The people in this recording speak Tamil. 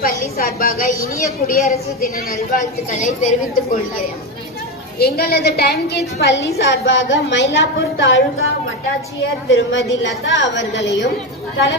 பள்ளி சார்பாக இனிய குடியரசு தின நல்வாழ்த்துக்களை தெரிவித்துக் கொள்கிறேன். எங்களது டைம் கிட்ஸ் பள்ளி சார்பாக மயிலாப்பூர் தாலுகா வட்டாட்சியர் திருமதி லதா அவர்களையும்